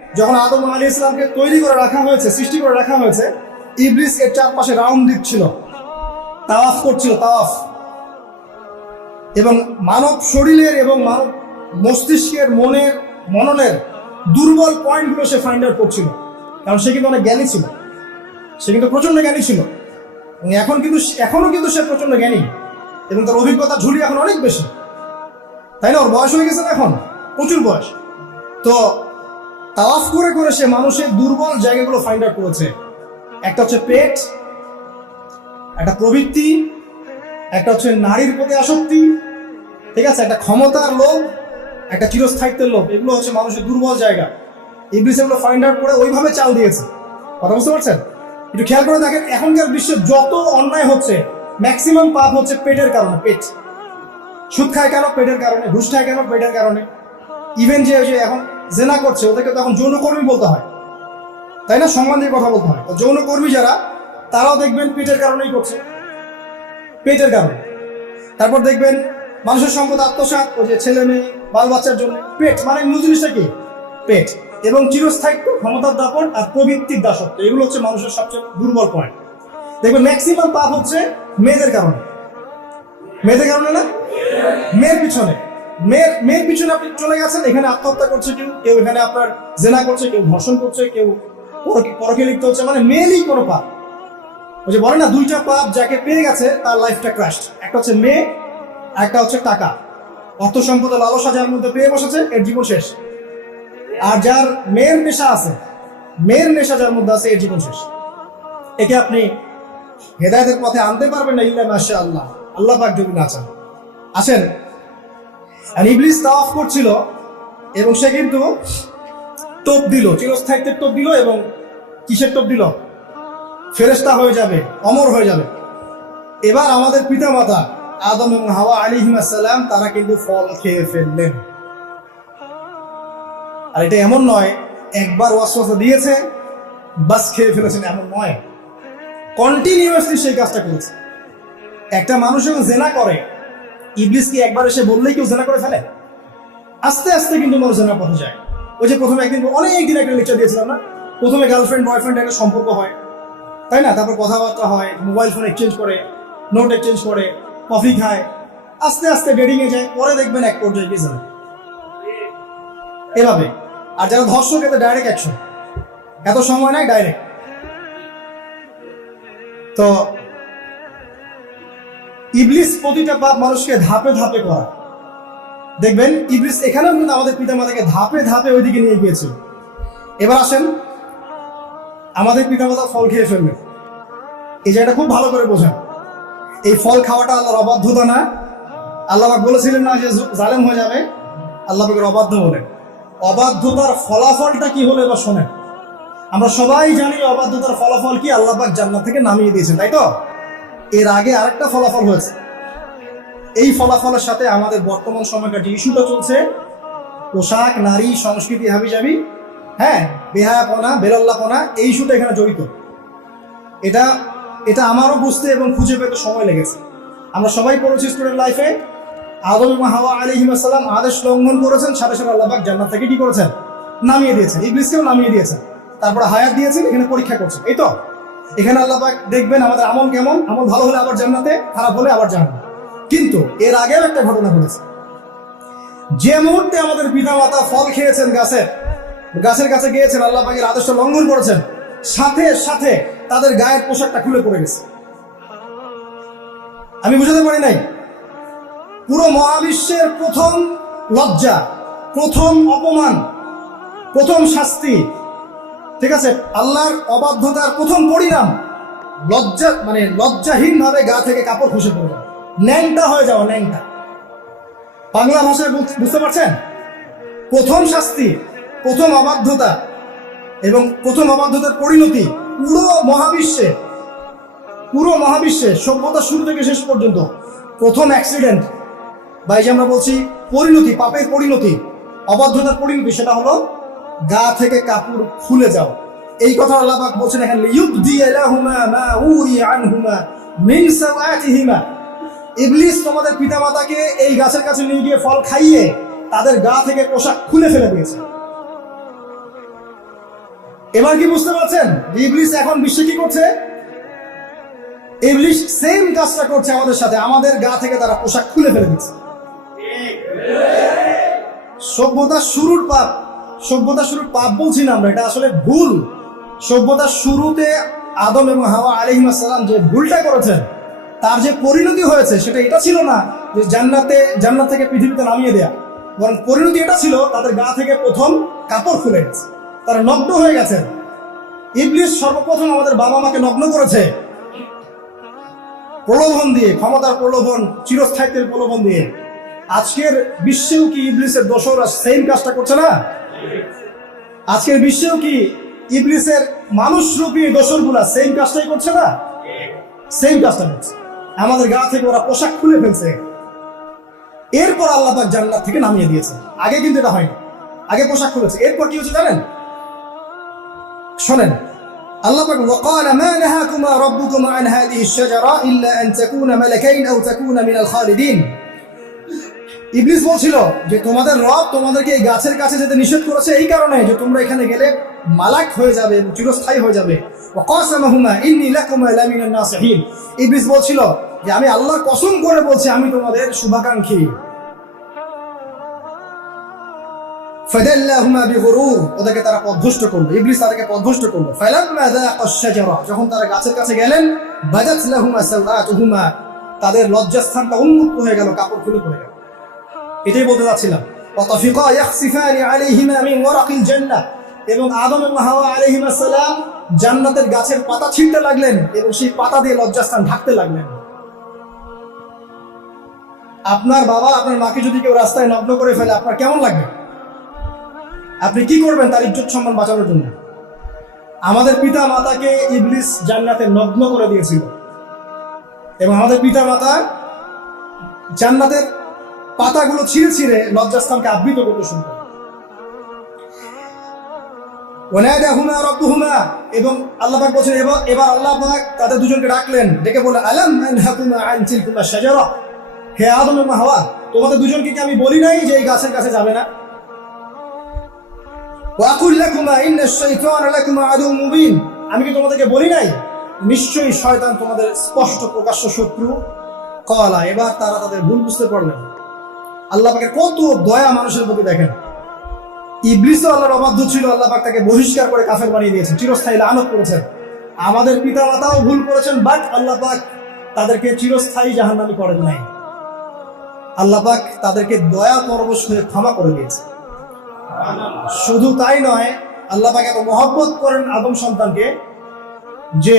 যখন আদম আলাইহিস সালামকে তৈরি করে রাখা হয়েছে, সৃষ্টি করে রাখা হয়েছে, ইবলিস এর চারপাশে রাউন্ড দিচ্ছিল, তাওয়াফ করছিল, তাওয়াফ। এবং মানব শরীরের এবং মানব মস্তিষ্কের, মননের দুর্বল পয়েন্টগুলো সে ফাইন্ড আউট করছিল। কারণ সে কিন্তু অনেক জ্ঞানী ছিল, সে কিন্তু প্রচন্ড জ্ঞানী ছিল, এবং এখনো কিন্তু সে প্রচন্ড জ্ঞানী, এবং তার অভিজ্ঞতা ঝুলি এখন অনেক বেশি, তাই না? ওর বয়স হয়ে গেছে না, এখন প্রচুর বয়স। তো তাওয়াফ করে করে সে মানুষের দুর্বল জায়গাগুলো ফাইন্ড আউট করেছে। একটা হচ্ছে পেট, একটা প্রবৃত্তি, একটা হচ্ছে নারীর প্রতি আসক্তি, ঠিক আছে, একটা ক্ষমতার লোভ, একটা চিরস্থায়িত্বের লোভ। এগুলো হচ্ছে মানুষের দুর্বল জায়গা। ইবলিস এগুলো ফাইন্ড আউট করে ওইভাবে চাল দিয়েছে। কথা বুঝতে পারছেন? একটু খেয়াল করে দেখেন, এখনকার বিশ্বে যত অন্যায় হচ্ছে, ম্যাক্সিমাম পাপ হচ্ছে পেটের কারণে। পেট। সুদ খায় কেন? পেটের কারণে। ঘুষ খায় কেন? পেটের কারণে। ইভেন যে এখন জেনা করছে, ওদেরকে তো এখন যৌনকর্মী বলতে হয়, তাই না? সম্মান দিয়ে কথা বলতে হয়। তো যৌনকর্মী যারা, তারাও দেখবেন পেটের কারণেই করছে, পেটের কারণে। তারপর দেখবেন মানুষের সম্পদ আত্মসাৎ, ওই যে ছেলে মেয়ে বাল বাচ্চার জন্য। পেট মানে মূল জিনিসটা কি? পেট। এবং চিরস্থায়িত্ব, ক্ষমতার দাপট আর প্রবৃত্তির দাসত্ব, এগুলো হচ্ছে মানুষের সবচেয়ে দুর্বল পয়েন্ট। দেখবেন ম্যাক্সিমাম পাপ হচ্ছে মেয়েদের কারণে। মেয়েদের কারণে না? মেয়ের পিছনে। মেয়ের পিছনে আপনি চলে গেছেন, এখানে আত্মহত্যা করছে কেউ, কেউ এখানে আপনার জেনা করছে, কেউ ধর্ষণ করছে, কেউ পরকে লিপ্ত হচ্ছে। মানে মেয়েরই কোনো পাপ। ওই যে বলে না, দুইটা পাপ যাকে পেয়ে গেছে তার লাইফটা ক্র্যাশড। একটা হচ্ছে মেয়ে, একটা হচ্ছে টাকা। অর্থ সম্পদ লালসা যার মধ্যে পেয়ে বসেছে, এর জীবন শেষ। আর যার মেয়ের নেশা আছে, মেয়ের নেশা যার মধ্যে আছে, এর জীবন শেষ। একে আপনি হেদায়েতের পথে আনতে পারবেন না, ইল্লা মাশাআল্লাহ, আল্লাহ পাক যদি না চান। আসেন, আর ইবলিস তাওয়াফ করছিল, এবং সে কিন্তু টোপ দিল, চিরস্থায়িত্বের টোপ দিল, এবং কিসের টোপ দিল? ফেরেশতা হয়ে যাবে, অমর হয়ে যাবে। এবার আমাদের পিতামাতা আদম এবং হাওয়া আলাইহিস সালাম, তারা কিন্তু ফল খেয়ে ফেললেন। আর এটা এমন নয় একবার ওয়াসওয়াসা দিয়েছে বাস খেয়ে ফেলেছেন, এমন নয়। কন্টিনিউয়াসলি সেই কাজটা করেছে। একটা মানুষ যখন জেনা করে, ইবলিস কি একবার এসে বললেই কেউ জেনা করে ফেলে? আস্তে আস্তে কিন্তু মানুষ জেনার পথে যায়। ওই যে প্রথমে একদিন, অনেকদিন একটা লেকচার দিয়েছিলাম না, প্রথমে গার্লফ্রেন্ড বয়ফ্রেন্ড একটা সম্পর্ক হয়, তাই না? তারপর কথাবার্তা হয়, মোবাইল ফোন এক্সচেঞ্জ করে, নোট এক্সচেঞ্জ করে, কফি খায়, আস্তে আস্তে ডেটিং এ যায়, পরে দেখবেন এক পর্যায়ে গিয়ে জেনা। এভাবে। আর যারা ধর্ষক, এতে ডাইরেক্ট অ্যাকশন, এত সময় নাই, ডাইরেক্ট। তো ইবলিস প্রতিটা পাপ মানুষকে ধাপে ধাপে করা। দেখবেন ইবলিস এখানেও কিন্তু আমাদের পিতামাতাকে ধাপে ধাপে ওইদিকে নিয়ে গিয়েছিল। এবার আসেন, আমাদের পিতামাতা ফল খেয়ে ফেলবে, এই জায়গাটা খুব ভালো করে বোঝেন। এই ফল খাওয়াটা আল্লাহর অবাধ্যতা না। আল্লাহ পাক বলেছিলেন না যে জালেম হয়ে যাবে, আল্লাহ পাকের অবাধ্য বলেন। অবাধ্যতার ফলাফলটা কি হলো এবার শোনেন। আমরা সবাই জানি অবাধ্যতার ফলাফল কি, আল্লাহ পাক জান্নাত থেকে নামিয়ে দিয়েছেন, তাই তো? এর আগে আরেকটা ফলাফল হয়েছে। এই ফলাফলের সাথে আমাদের বর্তমান সময়কার যে ইস্যুটা চলছে, পোশাক, নারী, সংস্কৃতি, হাবিজাবি, হ্যাঁ, বেহায়াপনা, বেলল্লাপনা, এই ইস্যুটা এখানে জড়িত। এটা আমারও বুঝতে এবং খুঁজে পেতে সময় লেগেছে। আমরা সবাই পড়েছি স্টুডেন্ট লাইফে, আদম এবং হাওয়া আলাইহিস সালাম আদেশ লঙ্ঘন করেছেন, সাথে সাথে আল্লাহ পাক জান্নাত থেকে কি করেছেন? নামিয়ে দিয়েছেন। ইবলিসকেও নামিয়ে দিয়েছেন, তারপরে হায়াত দিয়েছেন, এখানে পরীক্ষা করছেন, এই তো। এখানে আল্লাহ পাক দেখবেন আমাদের আমল কেমন, আমল ভালো হলে আবার জান্নাতে, খারাপ হলে আবার জাহান্নামে। কিন্তু এর আগেও একটা ঘটনা ঘটেছে। যে মুহূর্তে আমাদের পিতামাতা ফল খেয়েছেন, গাছের কাছে গিয়েছেন, আল্লাহ পাকের আদেশটা লঙ্ঘন করেছেন, সাথে সাথে তাদের গায়ের পোশাকটা খুলে পড়ে গেছে। আমি বুঝাতে পারি নাই? পুরো মহাবিশ্বের প্রথম লজ্জা, প্রথম অপমান, প্রথম শাস্তি, ঠিক আছে, আল্লাহর অবাধ্যতার প্রথম পরিণাম, লজ্জাহীন ভাবে গা থেকে কাপড় খসে পড়ে যাওয়া, ন্যাংটা হয়ে যাওয়া, ন্যাংটা। বাংলা ভাষায় বুঝতে পারছেন? প্রথম শাস্তি, প্রথম অবাধ্যতা, এবং প্রথম অবাধ্যতার পরিণতি পুরো মহাবিশ্বে সভ্যতা শুরু থেকে শেষ পর্যন্ত প্রথম অ্যাক্সিডেন্ট, বা এই যে আমরা বলছি পরিণতি, পাপের পরিণতি, অবাধ্যতার পরিণতি, সেটা হলো গা থেকে কাপড় খুলে যাও। এই কথা আল্লাহ পাক বলছেন এখানে, লিইউবদি লাহুমা মা উরি আনহুমা মিন সাওয়াতিহিমা। ইবলিস তোমাদের পিতামাতাকে এই গাছের কাছে নিয়ে গিয়ে ফল খাইয়ে তাদের গা থেকে পোশাক খুলে ফেলে দিয়েছে। এবার কি বুঝতে পারছেন ইবলিস এখন বিশ্বে কি করছে? ইবলিস সেম কাজটা করছে আমাদের সাথে, আমাদের গা থেকে তারা পোশাক খুলে ফেলে দিচ্ছে। সভ্যতার শুরুর পাপ বলছি না আমরা, এটা আসলে ভুল। সভ্যতার শুরুতে আদম এবং হাওয়া আলাইহিস সালাম যে ভুলটা করেছেন, তার যে পরিণতি হয়েছে সেটা এটা ছিল না যে জান্নাত থেকে পৃথিবীতে নামিয়ে দেয়া, বরং পরিণতি এটা ছিল তাদের গা থেকে প্রথম কাপড় খুলে গেছে, তারা নগ্ন হয়ে গেছেন। ইবলিস সর্বপ্রথম আমাদের বাবা মাকে নগ্ন করেছে প্রলোভন দিয়ে, ক্ষমতার প্রলোভন, চিরস্থায়িত্বের প্রলোভন দিয়ে। আজকের বিশ্বেও কি ইবলিসের দোসররা সেম কাজটা করছে না? আজকের বিশ্বেও কি ইবলিসের মানুষরূপী দোসরগুলা সেম কাজটাই করছে না? সেম কাজটা করছে। আমাদের গা থেকে ওরা পোশাক খুলে ফেলছে, এরপর আল্লাহ পাক জান্নাত থেকে নামিয়ে দিয়েছে। আগে কিন্তু এটা হয়নি, আগে পোশাক খুলেছে। এরপর কি হচ্ছে জানেন? শোনেন, আল্লাহ পাক ওয়াকাল মা নাহাকুমা রাব্বুকুমা আন হাযিহি আশ-শাজারা ইল্লা আন তাকুনা মালাকাইন আও তাকুনা মিনাল খালিদিন। ইবলিস বলছিল যে তোমাদের রব তোমাদেরকে এই গাছের কাছে যেতে নিষেধ করেছে এই কারণে যে তোমরা এখানে গেলে মালাক হয়ে যাবে, চিরস্থায়ী হয়ে যাবে। ওয়াকাসামাহুমা ইন্নী লাকুমা লামিনান নাসিহিন। ইবলিস বলছিল যে আমি আল্লাহর কসম করে বলছি আমি তোমাদের শুভাকাঙ্ক্ষী। ফাদাল্লাহুমা বিগুরুর, ওদেরকে তারা পথভ্রষ্ট করলো, ইবলিস তাদেরকে পথভ্রষ্ট করলো। ফালাম্মা যাআকাশ শাজারা, যখন তারা গাছের কাছে গেলেন, বাদাত লাহুমা সাওআতুহুমা, তাদের লজ্জাস্থানটা উন্মুক্ত হয়ে গেল, কাপড় খুলে পড়ে গেল। এটাই বলতে যাচ্ছিলাম। ওয়াতাফিকা ইয়াখসিফানি আলাইহিমা মিন ওয়ারাকিল জান্নাহ, এবং আদম এবং হাওয়া আলাইহিস সালাম জান্নাতের গাছের পাতা ছিঁড়তে লাগলেন এবং সেই পাতা দিয়ে লজ্জাস্থান ঢাকতে লাগলেন। আপনার বাবা আপনার মাকে যদি কেউ রাস্তায় নগ্ন করে ফেলে আপনার কেমন লাগবে? আপনি কি করবেন তার ইজ্জত সম্মান বাঁচানোর জন্য? আমাদের পিতা মাতাকে ইবলিস জান্নাতে নগ্ন করে দিয়েছিল এবং আমাদের পিতা মাতা জান্নাতের পাতাগুলো ছিঁড়ে ছিঁড়ে লজ্জাস্থানকে আবৃত করতে শুরু করে। ওয়ানাদাহুমা রাব্বুহুমা, এবং আল্লাহ পাক বলেন এবার আল্লাহ পাক তাদের দুজনকে ডাকলেন, ডেকে বললেন আলাম আনহাকুমা আন তিলকুমা শাজারা, হে আদম এবং হাওয়া তোমাদের দুজনকে কি আমি বলি নাই যে এই গাছের কাছে যাবে না? ওয়াকুল লাকুমা ইন্নাশ শাইতানা লাকুমা আদুউম মুবিন, আমি কি তোমাদেরকে বলি নাই নিশ্চয়ই শয়তান তোমাদের স্পষ্ট প্রকাশ্য শত্রু? ক্বালা, এবার তারা তাদের ভুল বুঝতে পারলেন। আল্লাহ পাকের কত দয়া মানুষের প্রতি দেখেন। ইবলিস তো আল্লাহর অবাধ্য ছিল, আল্লাহ পাক তাকে বহিষ্কার করে কাফের বানিয়ে দিয়েছেন, চিরস্থায়ী লানত করেছেন। আমাদের পিতা মাতাও ভুল করেছেন, বাট আল্লাহ পাক তাদেরকে চিরস্থায়ী জাহান্নামী করেন নাই। আল্লাহ পাক তাদেরকে দয়া পরবশ হয়ে ক্ষমা করে দিয়েছে। শুধু তাই নয়, আল্লাহ পাক এত মহব্বত করেন আদম সন্তানকে যে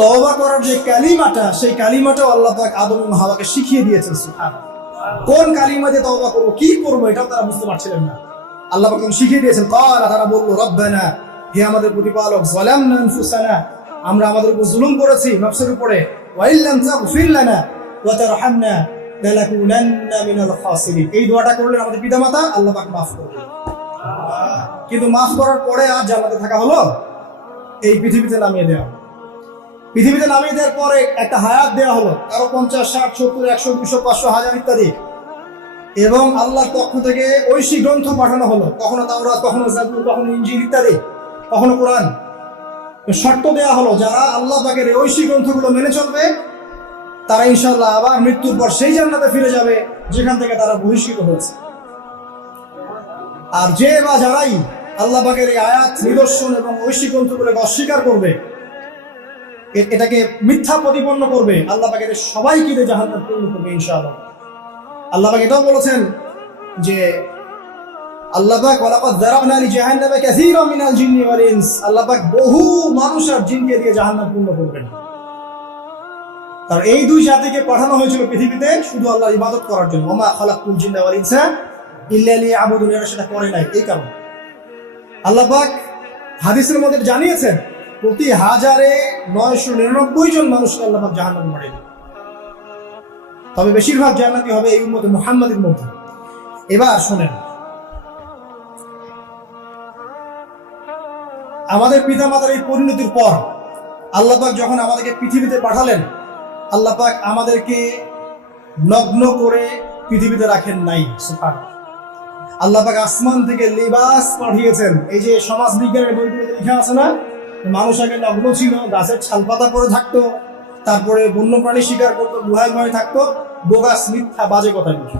তওবা করার যে কালিমাটা, সেই কালিমাটাও আল্লাহ পাক আদম এবং হাওয়াকে শিখিয়ে দিয়েছেন। সুবহানাল্লাহ, কোন কালিমা দিয়ে তওবা করবো, কি করবো, এটাও তারা বুঝতে পারছিলেন না। আল্লাহ পাক শিখিয়ে দিয়েছেন। ক্বালা, তারা বললো রব্বানা, হে আমাদের প্রতিপালক, যালামনা আনফুসানা, আমরা আমাদের উপর জুলুম করেছি, নফসের উপরে, ওয়া ইল্লাম তাগফির লানা ওয়া তারহামনা লানাকুনান্না মিনাল খাসিরিন। এই দোয়াটা করলেন আমাদের পিতামাতা, আল্লাহ পাক মাফ করলেন। কিন্তু মাফ করার পরে আর জান্নাতে থাকা হলো? এই পৃথিবীতে নামিয়ে দেওয়া। পৃথিবীতে নামিয়ে দেওয়ার পরে একটা হায়াত দেওয়া হলো, কারো 50, 60, 70, 100, 200, 500, 1000 ইত্যাদি। এবং আল্লাহর পক্ষ থেকে ঐশী গ্রন্থ পাঠানো হলো, কখনো তাওরাত, কখনো জাবুর, কখনো ইনজিল ইত্যাদি, কখনো কোরআন। শর্ত দেওয়া হলো যারা আল্লাহ পাকের ঐশী গ্রন্থগুলো মেনে চলবে তারা ইনশাআল্লাহ আবার মৃত্যুর পর সেই জান্নাতে ফিরে যাবে যেখান থেকে তারা বহিষ্কৃত হয়েছে। আর যে বা যারাই আল্লাহ পাকের এই আয়াত, নিদর্শন এবং ঐশী গ্রন্থগুলোকে অস্বীকার করবে, এটাকে মিথ্যা প্রতিপন্ন করবে, আল্লাহ পাকের সবাইকে জাহান্নামে পূর্ণ করবে ইনশাআল্লাহ। আল্লাহ পাক এটাও বলেছেন যে আল্লাহ পাক ওয়ালাকাদ যারানা লিজাহান্নামা কাসীরাম মিনাল জিন্নি ওয়াল ইনস, আল্লাহ পাক বহু মানুষ আর জিনকে দিয়ে জাহান্নাম পূর্ণ করবেন। কারণ এই দুই জাতিকে পাঠানো হয়েছিল পৃথিবীতে শুধু আল্লাহর ইবাদত করার জন্য। ওমা খালাকতুল জিন্না ওয়াল ইনসা ইল্লা লিয়াবুদুন, এরা সেটা করে নাই। এই কারণে আল্লাহ পাক হাদিসের মধ্যে জানিয়েছেন প্রতি 1099 জন মানুষকে আল্লাহ পাক জাহান্নামে পাঠাবেন। তবে বেশিরভাগ জান্নাতি হবে এই উম্মতে মুহাম্মাদের মধ্যে। এবার শোনেন, আমাদের পিতামাতার এই পরিণতির পর আল্লাহ পাক যখন আমাদেরকে পৃথিবীতে পাঠালেন, আল্লাহ পাক আমাদেরকে নগ্ন করে পৃথিবীতে রাখেন নাই। সুবহানাল্লাহ, আল্লাহ পাক আসমান থেকে লিবাস পাঠিয়েছেন। এই যে সমাজ বিজ্ঞানের বইগুলোতে লেখা আছে না, মানুষ আগে নগ্ন ছিল, গাছের ছালপাতা পরে থাকতো, তারপরে বন্যপ্রাণী শিকার করতো, গুহায় গুহায় থাকতো। বোগাস, মিথ্যা, বাজে কথা বলছে,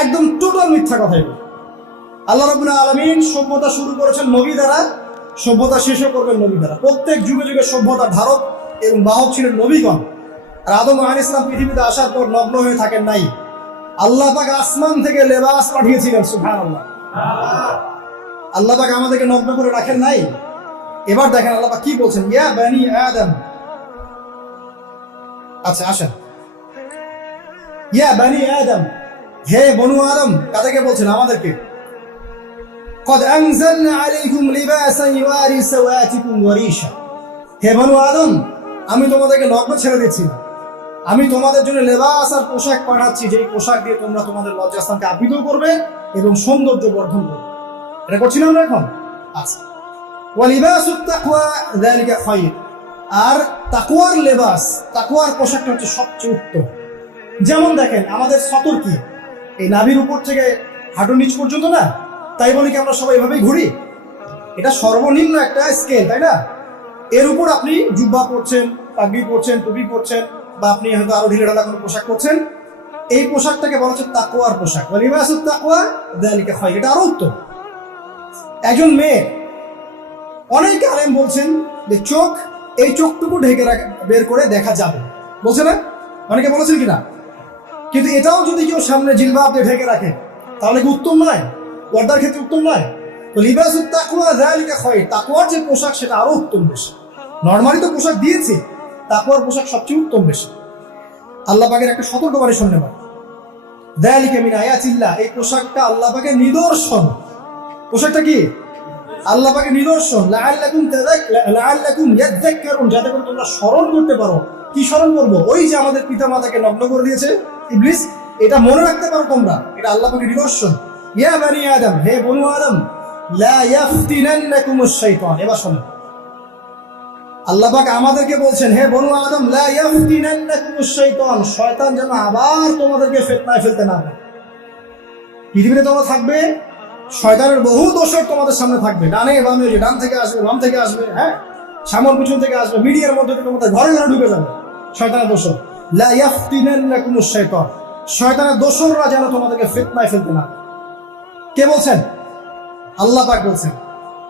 একদম টোটাল মিথ্যা কথাই বলছে। আল্লাহ রাব্বুল আলামিন সভ্যতা শুরু করেছেন নবী দ্বারা, সভ্যতা শেষও করবেন নবী দ্বারা। প্রত্যেক যুগে যুগে সভ্যতার ধারক এবং বাহক ছিলেন নবীগণ। আর আদম আলাইহিস সালাম পৃথিবীতে আসার পর নগ্ন হয়ে থাকেন নাই। আল্লাহ পাক আসমান থেকে লেবাস পাঠিয়েছিলেন। সুবহানাল্লাহ। আল্লাহ পাক আমাদেরকে নগ্ন করে রাখেন নাই। এবার দেখেন আল্লাহ পাক কি বলছেন, ইয়া বানি আদম। আচ্ছা আসেন, ইয়া বানি আদম, হে বনু আদম। কাদেরকে বলছেন? আমাদেরকে। قد أنزلنا عليكم لباسا يواري سوآتكم وريشا। হে বনু আদম, আমি তোমাদেরকে নগ্ন ছেড়ে দিচ্ছি না, আমি তোমাদের জন্য লেবাস আর পোশাক পাঠাচ্ছি, যেই পোশাক দিয়ে তোমরা তোমাদের লজ্জাস্থানকে আবৃত করবে এবং সৌন্দর্য বর্ধন করবে। এটা করছি না আমরা এখন? আচ্ছা, ওয়ালিবাসুত তাকওয়া যালিকা খায়র। আর তাকওয়ার লেবাস, তাকওয়ার পোশাকটা হচ্ছে সবচেয়ে উত্তম। যেমন দেখেন, আমাদের সতর কি এই নাভির উপর থেকে হাঁটুর নিচ পর্যন্ত না? তাই বলি কি আমরা সবাই এভাবেই ঘুরি? এটা সর্বনিম্ন একটা স্কেল, তাই না? এর উপর আপনি জুব্বা পরছেন, পাগড়ি পরছেন, টুপি পরছেন, বা আপনি হয়তো আরো ঢিলেঢালা কোনো পোশাক পরছেন। এই পোশাকটাকে বলা হচ্ছে তাকওয়ার পোশাক। ওয়ালিবাসুত তাকওয়া যালিকা খায়র, এটা আরো উত্তম। একজন মেয়ে, অনেক আলেম বলছেন যে চোখ, এই চোখটুকু ঢেকে বের করে দেখা যাবে, বলছে না? অনেকে বলেছেন কিনা? কিন্তু এটাও যদি কেউ সামনে জিলবাব দিয়ে ঢেকে রাখে, তাহলে কি উত্তম নয়? পর্দার ক্ষেত্রে উত্তম নয়? তো লিবাসুত তাকওয়া যালিকা খায়র, তাকওয়ার যে পোশাক সেটা আরো উত্তম বেশি। নরমালি তো পোশাক দিয়েছি, তাকওয়ার পোশাক সবচেয়ে উত্তম বেশি। আল্লাহ পাকের একটা সতর্কবাণী শুনতে পারে, যালিকা মিন আয়াতিল্লাহ। এই পোশাকটা আল্লাহ পাকের নিদর্শন। পোশাকটা কি? আল্লাহ পাকের নিদর্শন। লাআল্লাকুম ইয়াযাক্কারুন, যাতে করে তোমরা স্মরণ করতে পারো। কি স্মরণ করবো? ওই যে আমাদের পিতা মাতাকে নগ্ন করে দিয়েছে ইবলিস, এটা মনে রাখতে পারো তোমরা, এটা আল্লাহ পাকের নিদর্শন। ইয়া বানি আদম, হে বনু আদম, লা ইয়াফতিনান্নাকুমুশ শাইতান। এবার শোনো, আল্লাহ পাক আমাদেরকে বলছেন, হে বনু আদম, লা ইয়াফতিনান্নাকুমুশ শাইতান, শয়তান যেন আবার তোমাদেরকে ফিতনায় ফেলতে না পারে। পৃথিবীতে তোমরা থাকবে, শয়তানের বহু দোসর তোমাদের সামনে থাকবে, ডানে বামে, ডান থেকে আসবে, বাম থেকে আসবে, হ্যাঁ, সামন পিছন থেকে আসবে, মিডিয়ার মধ্যে থেকে তোমাদের ঘরে ঘরে ঢুকে যাবে শয়তানের দোসর। লা ইয়াফতিনান্নাকুমুশ শাইতান, শয়তানের দোসররা যেন তোমাদেরকে ফিতনায় ফেলতে না। কে বলছেন? আল্লাহ পাক বলছেন।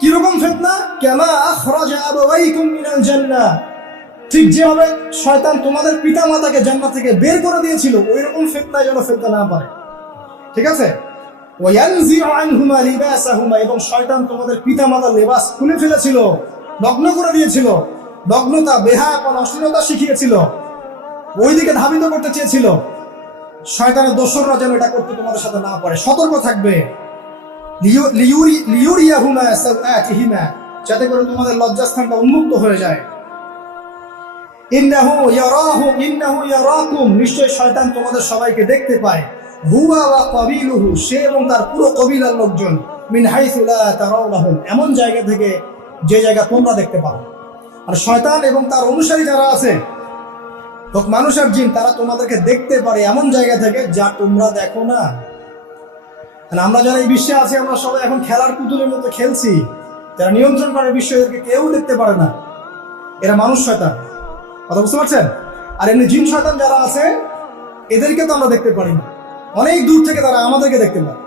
কিরকম ফিতনা? কামা আখরাজা আবাওয়াইকুম মিনাল জান্নাহ, ঠিক যেভাবে শয়তান তোমাদের পিতা মাতাকে জান্নাত থেকে বের করে দিয়েছিল, ওই রকম ফিতনায় যেন ফেলতে না পারে। ঠিক আছে? ওয়ায়ানজিউ আনহুমা লিবাসাহুমা, এবং শয়তান তোমাদের পিতা মাতার লেবাস খুলে ফেলেছিল, নগ্ন করে দিয়েছিল, নগ্নতা, বেহায়াপনা, অশ্লীলতা শিখিয়েছিল, ওইদিকে ধাবিত করতে চেয়েছিল। শয়তানের দোসররা যেন এটা করতে তোমাদের সাথে না পারে। সতর্ক থাকবে। লিউরিয়াহুমা সাওআতিহিমা, যাতে করে তোমাদের লজ্জাস্থানটা উন্মুক্ত হয়ে যায়। ইন্নাহু ইয়ারাকুম, নিশ্চয় শয়তান তোমাদের সবাইকে দেখতে পায়। হুয়া ওয়া কাবিলুহু, সে এবং তার পুরো কবিলার লোকজন। মিন হাইসু লা তারাউনাহুম, এমন জায়গা থেকে যে জায়গা তোমরা দেখতে পাও। আর শয়তান এবং তার অনুসারী যারা আছে, হোক মানুষ আর জিন, তারা তোমাদেরকে দেখতে পারে এমন জায়গা থেকে যা তোমরা দেখো না। আমরা যারা এই বিশ্বে আছি, আমরা সবাই এখন খেলার পুতুলের মতো খেলছি। যারা নিয়ন্ত্রণ করে বিশ্ব, এদেরকে কেউ দেখতে পারে না। এরা মানুষ শয়তান, কথা বুঝতে পারছেন? আর এমনি জিন শয়তান যারা আছে, এদেরকে তো আমরা দেখতে পারি না, অনেক দূর থেকে তারা আমাদেরকে দেখতে পায়।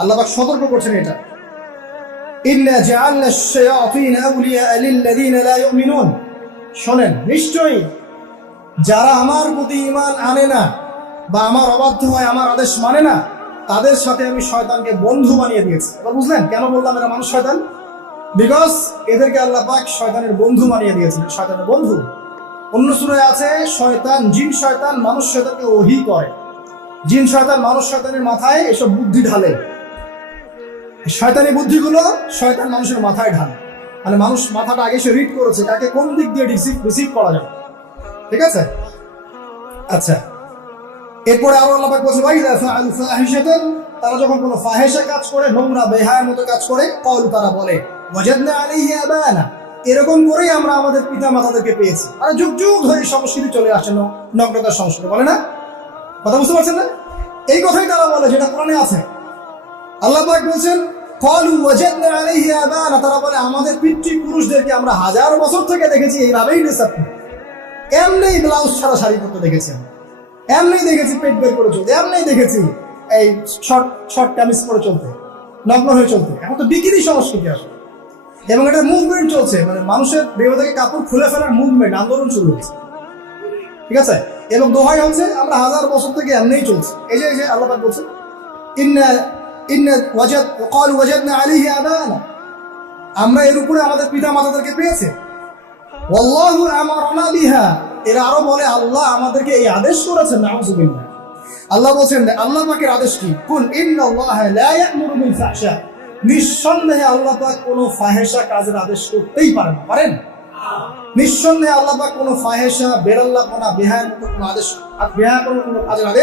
আল্লাহ পাক সতর্ক করছেন এটা। ইন্না জাআলনা আশ-শায়াতিনা আউলিয়া লিল্লাযিনা লা ইউমিনুন, শোনেন, নিশ্চয়ই যারা আমার প্রতি ঈমান আনে না বা আমার অবাধ্য হয়, আমার আদেশ মানে না, তাদের সাথে আমি শয়তানকে বন্ধু বানিয়ে দিয়েছি। এবার বুঝলেন কেন বললাম এরা মানুষ শয়তান? বিকজ এদেরকে আল্লাহ পাক শয়তানের বন্ধু বানিয়ে দিয়েছেন। শয়তানের বন্ধু অন্য সূরায় আছে, শয়তান, জিন শয়তান মানুষ শয়তানকে ওহী করে। জিন শয়তান মানুষ শয়তানের মাথায় এসব বুদ্ধি ঢালে। শয়তানি বুদ্ধিগুলো শয়তান মানুষের মাথায় ঢালে। মানে মানুষ মাথাটা আগে সে রিড করেছে কাকে কোন দিক দিয়ে রিসিভ করা যাবে। ঠিক আছে? আচ্ছা, এরপরে আরো আল্লাহ পাক বলছে, ওয়াইদা ফাআলু ফাহিশাতান, তারা যখন কোনো ফাহিশা কাজ করে, নোংরা বেহায়ার মতো কাজ করে, ক্বালু, তারা বলে, ওয়াজাদনা আলাইহি আবানা, এরকম করেই আমরা আমাদের পিতা মাতাদেরকে পেয়েছি। আর যুগ যুগ ধরে সংস্কৃতি চলে আসে, নগ্নতার সংস্কৃতি, বলে না? কথা বুঝতে পারছেন না? এই কথাই তারা বলে যেটা কোরআনে আছে। আল্লাহ পাক বলছেন ক্বালু ওয়াজাদনা আলাইহি আবানা, তারা বলে আমাদের পিতৃপুরুষদেরকে আমরা হাজার বছর থেকে দেখেছি এইভাবেই ড্রেস আপ করতে, এমনি ব্লাউজ ছাড়া শাড়ি পরতে দেখেছি আমরা, এমনি দেখেছি পেট বের করে চলতে, এমনি দেখেছি এই শর্ট শর্ট কামিজ পরে চলতে, নগ্ন হয়ে চলতে। এখন তো বিকিনি সংস্কৃতি আসে এবং এটা মুভমেন্ট চলছে, মানে মানুষের দেহ থেকে কাপড় খুলে ফেলার মুভমেন্ট, আন্দোলন শুরু হয়েছে, ঠিক আছে। এবং দোহাই হচ্ছে আমরা হাজার বছর থেকে এমনিই চলছে। এই যে আল্লাহ পাক বলছেন ইন্না ইন্না ওয়াজাদ ক্বালু ওয়াজাদনা আলাইহি আবানা, আমরা এর উপরে আমাদের পিতা মাতাদেরকে পেয়েছে। ওয়াল্লাহু আমারনা বিহা, এরা আরো বলে আল্লাহ আমাদেরকে এই আদেশ করেছেন। নাউযুবিল্লাহ। আল্লাহ বলছেন আল্লাহ পাকের আদেশ কি? কুল ইন্নাল্লাহা লা ইয়া'মুরু বিল ফাহশা, নিঃসন্দেহে আল্লাহ পাক কোনো ফাহেশা কাজের আদেশ করতেই পারেন না, পারেন? নিঃসন্দেহে আল্লাহ পাক কোনো ফাহেশা, বেরাল্লাপনা, বেহায়ার মতো কোনো আদেশ, বেহায়া কোনো কাজের আদেশ